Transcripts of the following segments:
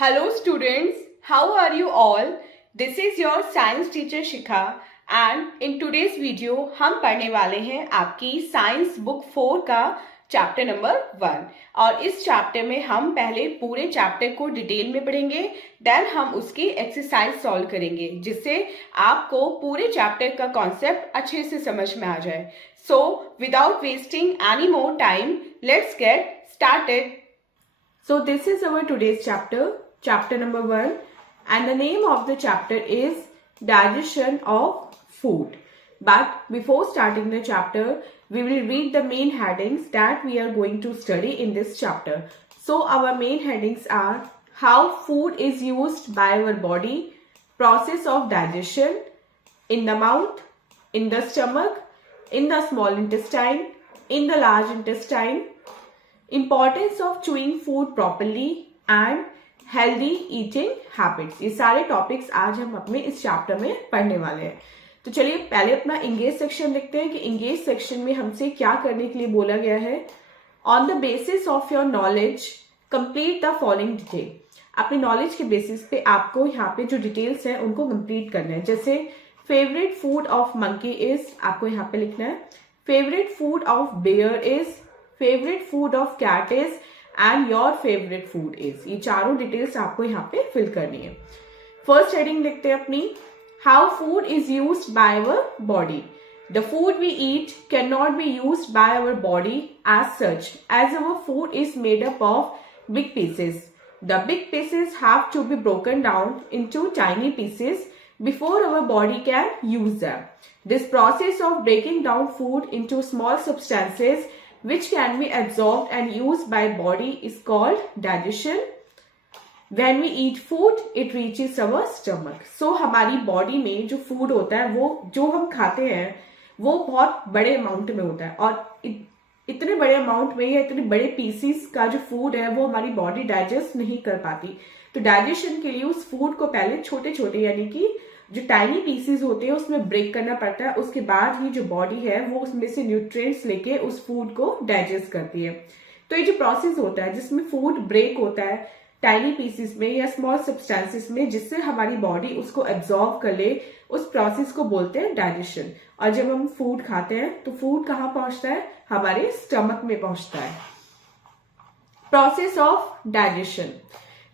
Hello students, how are you all? This is your science teacher Shikha and in today's video हम पढ़ने वाले हैं आपकी science book 4 का चैप्टर नंबर 1 और इस चैप्टर में हम पहले पूरे चैप्टर को डिटेल में पढ़ेंगे देन हम उसकी एक्सरसाइज सॉल्व करेंगे जिससे आपको पूरे चैप्टर का कॉन्सेप्ट अच्छे से समझ में आ जाए. So without wasting any more time let's get started. So this is our today's chapter number 1, and the name of the chapter is digestion of food. But before starting the chapter, we will read the main headings that we are going to study in this chapter. So our main headings are how food is used by our body, process of digestion, in the mouth, in the stomach, in the small intestine, in the large intestine, importance of chewing food properly and healthy eating habits. ये सारे topics आज हम अपने इस chapter में पढ़ने वाले हैं. तो चलिए पहले अपना इंगेज सेक्शन लिखते हैं कि इंगेज सेक्शन में हमसे क्या करने के लिए बोला गया है. On the basis of your knowledge complete the following detail. अपनी नॉलेज के बेसिस पे आपको यहाँ पे जो डिटेल्स हैं उनको कंप्लीट करना है. जैसे favourite food of monkey is, आपको यहाँ पे लिखना है. Favourite food of bear is, favourite food of cat is and your favourite food is. ये चारों डिटेल्स आपको यहाँ पे फिल करनी है. फर्स्ट हेडिंग लिखते हैं अपनी, how food is used by our body. The food we eat can not be used by our body as such as our food is made up of big pieces. The big pieces have to be broken down into tiny pieces before our body can use them. This process of breaking down food into small substances which can be absorbed and used by body is called digestion. When we eat food, it reaches our stomach. So हमारी body में जो food होता है वो जो हम खाते हैं वो बहुत बड़े अमाउंट में होता है और इतने बड़े अमाउंट में या इतने बड़े पीसीस का जो फूड है वो हमारी बॉडी डाइजेस्ट नहीं कर पाती. तो डाइजेशन के लिए उस फूड को पहले छोटे छोटे यानी कि जो टाइनी पीसेस होते हैं उसमें ब्रेक करना पड़ता है. उसके बाद ही जो बॉडी है वो उसमें से न्यूट्रिएंट्स लेके उस फूड को डाइजेस्ट करती है. तो ये जो प्रोसेस होता है जिसमें फूड ब्रेक होता है टाइनी पीसेस में या स्मॉल सब्सटेंसेस में जिससे हमारी बॉडी उसको एब्जॉर्ब कर ले, उस प्रोसेस को बोलते हैं डाइजेशन. और जब हम फूड खाते हैं तो फूड कहाँ पहुंचता है, हमारे स्टमक में पहुंचता है. Process of digestion.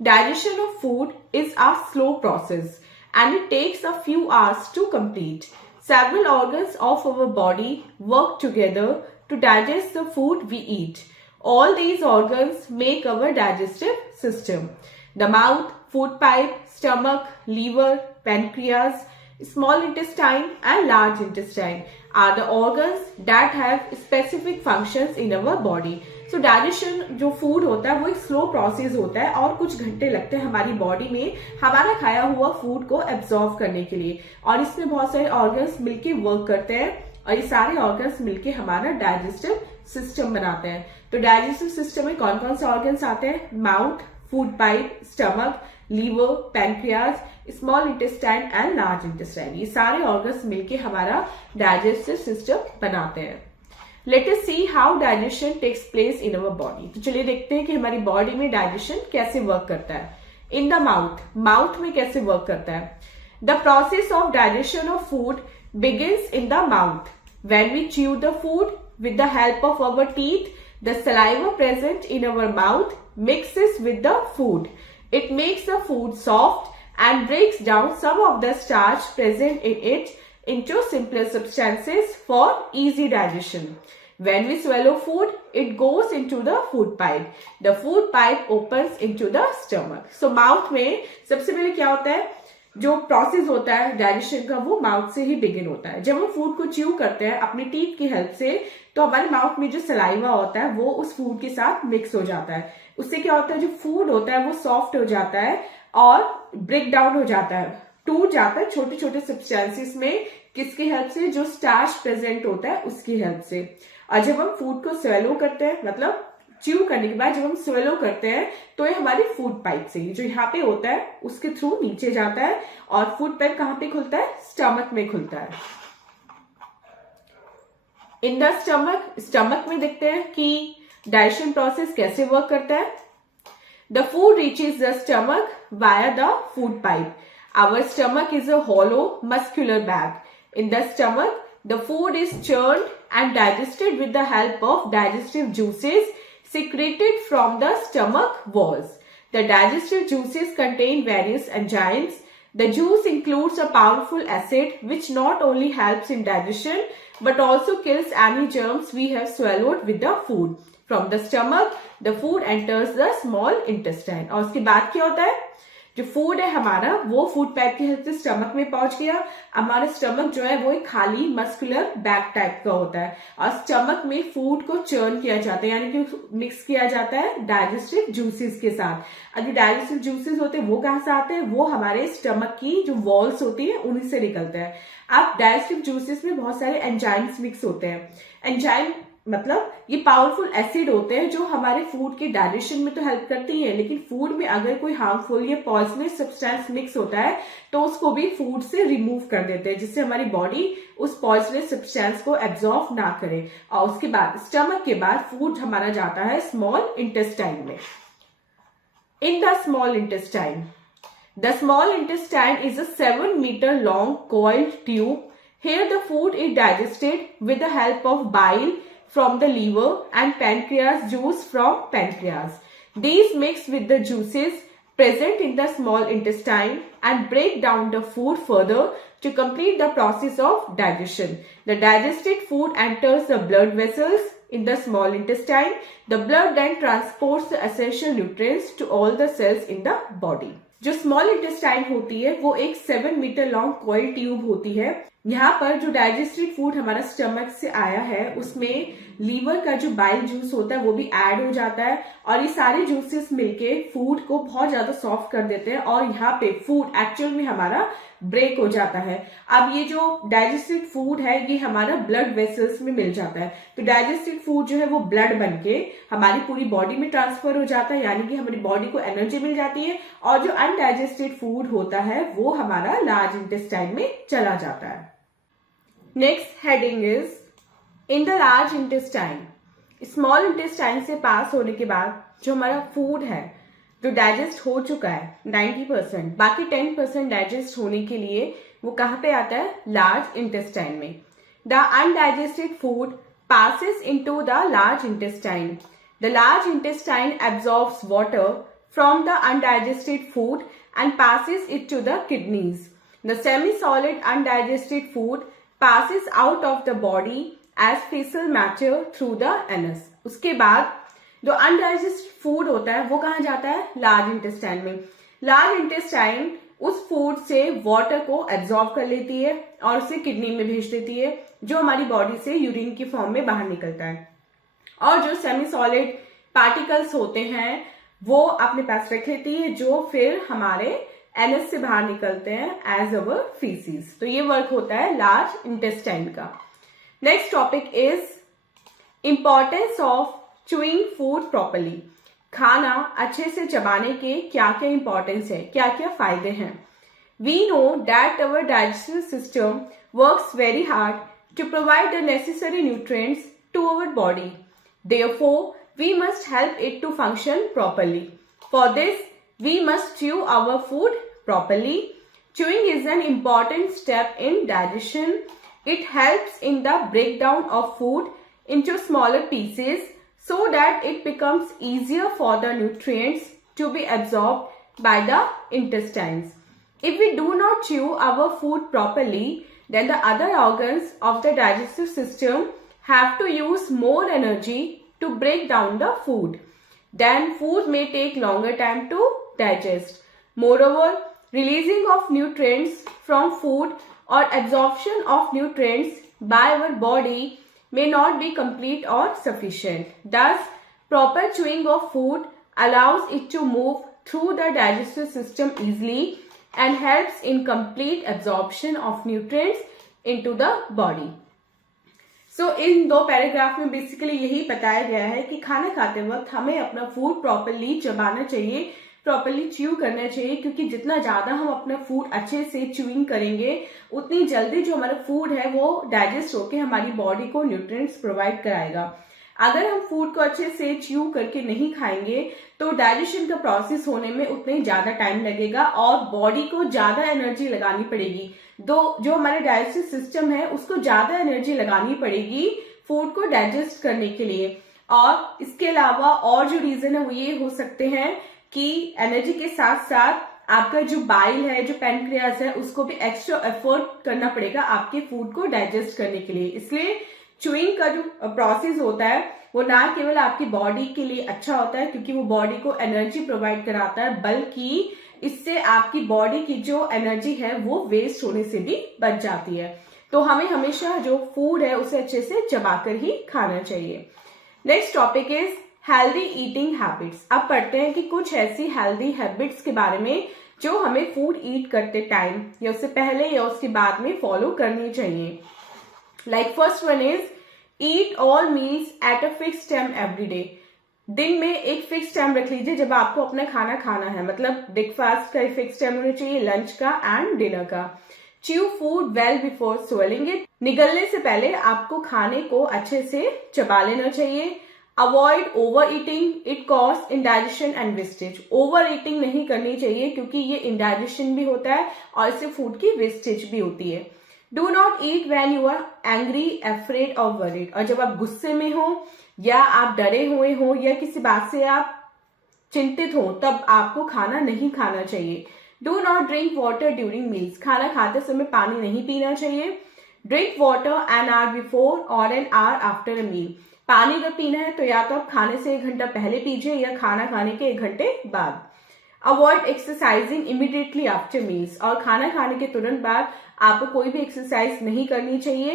Digestion of food is a slow process and it takes a few hours to complete. Several organs of our body work together to digest the food we eat. All these organs make our digestive system. The mouth, food pipe, stomach, liver, pancreas, small intestine and large intestine are the organs that have specific functions in our body. So digestion जो food होता है वो एक slow process होता है और कुछ घंटे लगते हैं हमारी बॉडी में हमारा खाया हुआ फूड को एब्जॉर्ब करने के लिए. और इसमें बहुत सारे ऑर्गन्स मिलके वर्क करते हैं और ये सारे ऑर्गन्स मिलके हमारा डाइजेस्टिव सिस्टम बनाते हैं. तो डाइजेस्टिव सिस्टम में कौन कौन से ऑर्गन्स आते हैं, mouth, food pipe, stomach, liver, pancreas, small intestine and large intestine. ये सारे ऑर्गन्स मिलके हमारा डाइजेस्टिव सिस्टम बनाते हैं. Let us see how digestion takes place in our body. तो चलिए देखते हैं कि हमारी बॉडी में डाइजेशन कैसे वर्क करता है. इन द माउथ, माउथ में कैसे वर्क करता है. The process of digestion of food begins in the mouth. When we chew the food with the help of our teeth, the saliva present in our mouth mixes with the food. It makes the food soft and breaks down some of the starch present in it into simpler substances for easy digestion. When we swallow food, it goes into the food pipe. The food pipe opens into the stomach. So mouth में सबसे पहले क्या होता है, जो process होता है digestion का वो माउथ से ही बिगिन होता है. जब हम फूड को च्यू करते हैं अपनी टीथ की हेल्प से तो हमारे माउथ में जो सलाइवा होता है वो उस फूड के साथ मिक्स हो जाता है. उससे क्या होता है, जो फूड होता है वो सॉफ्ट हो जाता है और ब्रेक डाउन हो जाता है, टूट जाता है छोटे छोटे सब्सटेंसेस में. किसकी हेल्प से, जो स्टार्च प्रेजेंट होता है उसकी हेल्प से. और जब हम फूड को स्वेलो करते हैं मतलब च्यू करने के बाद जब हम स्वेलो करते हैं तो ये हमारी फूड पाइप से जो यहाँ पे होता है उसके थ्रू नीचे जाता है और फूड पाइप कहाँ पे खुलता है, स्टमक में खुलता है. इन द स्टमक, स्टमक में देखते हैं कि डाइजेशन प्रोसेस कैसे वर्क करता है. The food reaches the stomach via the food pipe. Our stomach is a hollow muscular bag. In the stomach, the food is churned and digested with the help of digestive juices secreted from the stomach walls. The digestive juices contain various enzymes. The juice includes a powerful acid which not only helps in digestion but also kills any germs we have swallowed with the food. From the stomach, the food enters the small intestine. और उसके बाद क्या होता है, जो food है हमारा वो फूड पाइप की हेल्प से स्टमक में पहुंच गया. हमारा स्टमक जो है वो एक खाली मस्कुलर बैग टाइप का होता है और स्टमक में फूड को चर्न किया जाता है, यानी कि मिक्स किया जाता है डाइजेस्टिव जूसेस के साथ. अगर डाइजेस्टिव जूसेस होते हैं वो कहां से आते हैं, वो हमारे स्टमक की जो वॉल्स होती है उन्हीं से निकलते हैं. अब डाइजेस्टिव जूसेस में बहुत सारे एंजाइम्स मिक्स होते हैं. एंजाइम मतलब ये पावरफुल एसिड होते हैं जो हमारे फूड के डाइजेशन में तो हेल्प करती है, लेकिन फूड में अगर कोई हार्मफुल या पॉइजनस सब्सटेंस मिक्स होता है तो उसको भी फूड से रिमूव कर देते हैं, जिससे हमारी बॉडी उस पॉइजनस सब्सटेंस को एब्जॉर्ब ना करे. और उसके बाद स्टमक के बाद फूड हमारा जाता है स्मॉल इंटेस्टाइन में. In the small intestine, the small intestine is a 7 meter long coiled tube. Here the food is digested with the help of bile from the liver and pancreas juice from pancreas. These mix with the juices present in the small intestine and break down the food further to complete the process of digestion. The digested food enters the blood vessels in the small intestine. The blood then transports the essential nutrients to all the cells in the body. जो small intestine होती है वो एक 7 meter long coil tube होती है. यहाँ पर जो डाइजेस्टेड फूड हमारा स्टमक से आया है उसमें लीवर का जो बाइल जूस होता है वो भी ऐड हो जाता है और ये सारे जूसेस मिलके फूड को बहुत ज्यादा सॉफ्ट कर देते हैं और यहाँ पे फूड एक्चुअल में हमारा ब्रेक हो जाता है. अब ये जो डाइजेस्टेड फूड है ये हमारा ब्लड वेसल्स में मिल जाता है, तो डाइजेस्टेड फूड जो है वो ब्लड बनके हमारी पूरी बॉडी में ट्रांसफर हो जाता है, यानी कि हमारी बॉडी को एनर्जी मिल जाती है. और जो अनडाइजेस्टेड फूड होता है वो हमारा लार्ज इंटेस्टाइन में चला जाता है. Next heading is in the large intestine. Small intestine से पास होने के बाद जो हमारा फूड है जो डाइजेस्ट हो चुका है 90%, बाकी 10% डाइजेस्ट होने के लिए वो कहाँ पे आता है, लार्ज इंटेस्टाइन में. The undigested food passes into the large intestine. The large intestine absorbs water from the undigested food and passes it to the kidneys. The semi-solid undigested food passes out of the body as fecal matter through the anus. उसके बाद जो undigested food होता है वो कहाँ जाता है, large intestine में. लार्ज इंटेस्टाइन उस फूड से वाटर को एब्जॉर्ब कर लेती है और उसे किडनी में भेज देती है जो हमारी बॉडी से यूरिन की फॉर्म में बाहर निकलता है. और जो सेमी सॉलिड पार्टिकल्स होते हैं वो अपने पास रख लेती है जो फिर हमारे एनस से बाहर निकलते हैं एज अवर फीसिस. तो ये वर्क होता है लार्ज इंटेस्टाइन का. Next topic is importance of chewing food properly. खाना अच्छे से चबाने के क्या क्या इंपॉर्टेंस है, क्या क्या फायदे हैं. We know that our digestive system works very hard to provide the necessary nutrients to our body. Therefore, we must help it to function properly. For this, we must chew our food properly. Chewing is an important step in digestion. It helps in the breakdown of food into smaller pieces so that it becomes easier for the nutrients to be absorbed by the intestines. If we do not chew our food properly, then the other organs of the digestive system have to use more energy to break down the food. Then food may take longer time to digest. Moreover, releasing of nutrients from food or absorption of nutrients by our body may not be complete or sufficient. Thus, proper chewing of food allows it to move through the digestive system easily and helps in complete absorption of nutrients into the body. So, इन दो paragraph में basically यही बताया गया है कि खाना खाते वक्त हमें अपना फूड प्रॉपरली चबाना चाहिए, प्रॉपरली च्यू करना चाहिए, क्योंकि जितना ज्यादा हम अपना फूड अच्छे से च्यूइंग करेंगे उतनी जल्दी जो हमारा फूड है वो डाइजेस्ट होकर हमारी बॉडी को न्यूट्रिएंट्स प्रोवाइड कराएगा. अगर हम फूड को अच्छे से च्यू करके नहीं खाएंगे तो डाइजेशन का प्रोसेस होने में उतना ही ज्यादा टाइम लगेगा और बॉडी को ज्यादा एनर्जी लगानी पड़ेगी। जो हमारे डाइजेस्टिव सिस्टम है उसको ज्यादा एनर्जी लगानी पड़ेगी फूड को डाइजेस्ट करने के लिए। और इसके अलावा और जो रीजन है वो ये हो सकते हैं कि एनर्जी के साथ साथ आपका जो बाइल है, जो पैनक्रियास है, उसको भी एक्स्ट्रा एफर्ट करना पड़ेगा आपके फूड को डाइजेस्ट करने के लिए। इसलिए च्यूइंग का जो प्रोसेस होता है वो ना केवल आपकी बॉडी के लिए अच्छा होता है क्योंकि वो बॉडी को एनर्जी प्रोवाइड कराता है, बल्कि इससे आपकी बॉडी की जो एनर्जी है वो वेस्ट होने से भी बच जाती है। तो हमें हमेशा जो फूड है उसे अच्छे से चबाकर ही खाना चाहिए। Next topic is healthy eating habits. अब पढ़ते हैं कि कुछ ऐसी हेल्दी हैबिट्स के बारे में जो हमें फूड ईट करते टाइम या उससे पहले या उसके बाद में फॉलो करनी चाहिए। Like first one is eat all meals at a fix time every day. दिन में एक फिक्स टाइम रख लीजिए जब आपको अपना खाना खाना है, मतलब ब्रेकफास्ट का फिक्स टाइम होना चाहिए, लंच का एंड डिनर का। Chew food well before swelling it. निगलने से पहले आपको खाने को अच्छे से चबा लेना चाहिए। Avoid over eating, it cause indigestion and wastage. Over eating नहीं करनी चाहिए क्योंकि ये इंडाइजेशन भी होता है और इससे फूड की वेस्टेज भी होती है। Do not eat when you are angry, afraid और वरीड। और जब आप गुस्से में हो या आप डरे हुए हो या किसी बात से आप चिंतित हो तब आपको खाना नहीं खाना चाहिए। Do not drink water during meals. खाना खाते समय पानी नहीं पीना चाहिए। Drink water an hour before और एन आवर आफ्टर अ मील। पानी अगर पीना है तो या तो आप खाने से 1 घंटा पहले पीजिए या खाना खाने के 1 घंटे बाद। Avoid exercising immediately after meals. और खाना खाने के तुरंत बाद आपको कोई भी एक्सरसाइज नहीं करनी चाहिए।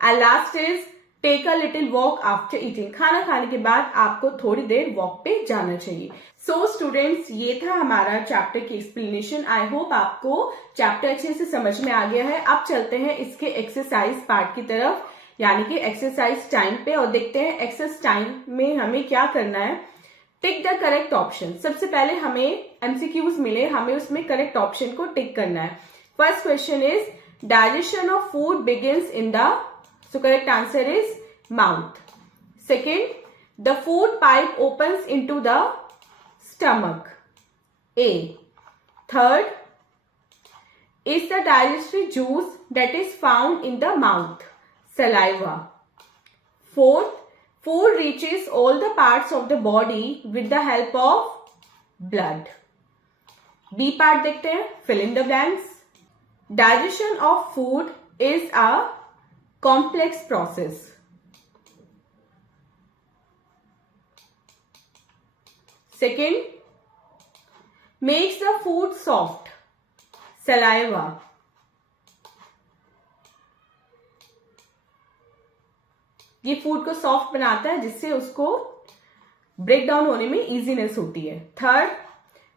And last is take a little walk after eating. खाना खाने के बाद आपको थोड़ी देर वॉक पे जाना चाहिए। सो स्टूडेंट्स, ये था हमारा चैप्टर की एक्सप्लेनेशन। आई होप आपको चैप्टर अच्छे से समझ में आ गया है। अब चलते हैं इसके एक्सरसाइज पार्ट की तरफ, यानी कि एक्सरसाइज टाइम पे, और देखते हैं एक्सरसाइज टाइम में हमें क्या करना है। Tick the correct option. सबसे पहले हमें एमसीक्यूज मिले, हमें उसमें करेक्ट ऑप्शन को टिक करना है। First question is digestion of food begins in the, so correct answer is mouth. Second, the food pipe opens into the stomach, A. Third, is the digestive juice that is found in the mouth, saliva. Fourth, food reaches all the parts of the body with the help of blood. B part देखते हैं, fill in the blanks. Digestion of food is a complex process. Second, makes the food soft, saliva. ये food को soft बनाता है जिससे उसको break down होने में इजीनेस होती है। Third,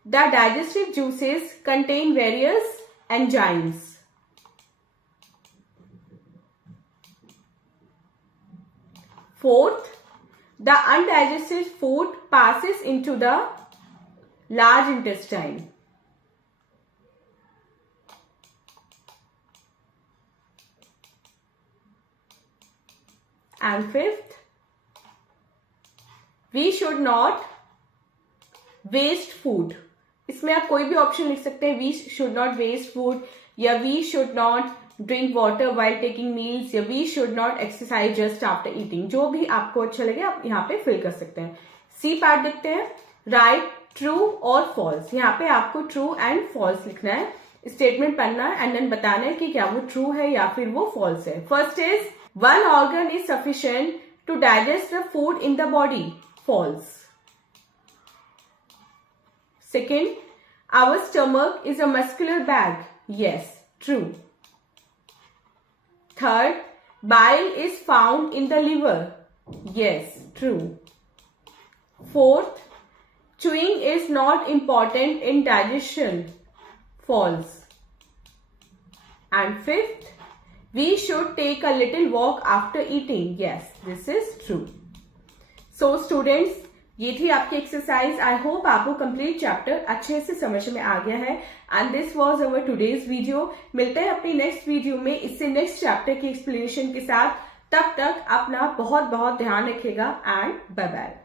the digestive juices contain various enzymes. Fourth, the undigested food passes into the large intestine. And fifth, we should not waste food. इसमें आप कोई भी ऑप्शन लिख सकते हैं, we should not waste food, या we should not drink water while taking meals, या we should not exercise just after eating. जो भी आपको अच्छा लगे आप यहाँ पे फिल कर सकते हैं। सी पार्ट देखते हैं, राइट, ट्रू और फॉल्स। यहाँ पे आपको ट्रू एंड फॉल्स लिखना है, स्टेटमेंट पढ़ना है एंड देन बताना है कि क्या वो ट्रू है या फिर वो फॉल्स है। First is one organ is sufficient to digest the food in the body, false. Second, our stomach is a muscular bag, yes, true. Third, bile is found in the liver, yes, true. Fourth, chewing is not important in digestion, false. And fifth, we should take a little walk after eating, yes, this is true. So students, ये थी आपकी exercise. I hope आपको complete chapter अच्छे से समझ में आ गया है and this was our today's video. मिलते हैं अपनी नेक्स्ट वीडियो में इससे नेक्स्ट चैप्टर की एक्सप्लेनेशन के साथ। तब तक अपना बहुत बहुत ध्यान रखिएगा एंड बाय बाय।